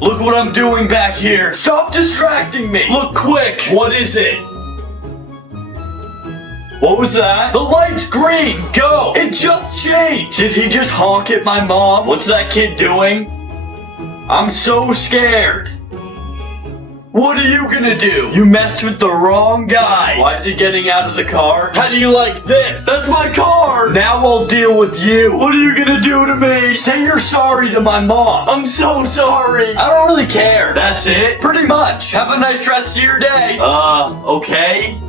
Look what I'm doing back here. Stop distracting me. Look quick. What is it? What was that? The light's green. Go. It just changed. Did he just honk at my mom? What's that kid doing? I'm so scared. What are you gonna do? You messed with the wrong guy. Why is he getting out of the car? How do you like this? That's my car. Now I'll deal with you. What are you gonna do to me? Say you're sorry to my mom. I'm so sorry. I don't really care. That's it? Pretty much. Have a nice rest of your day. Okay.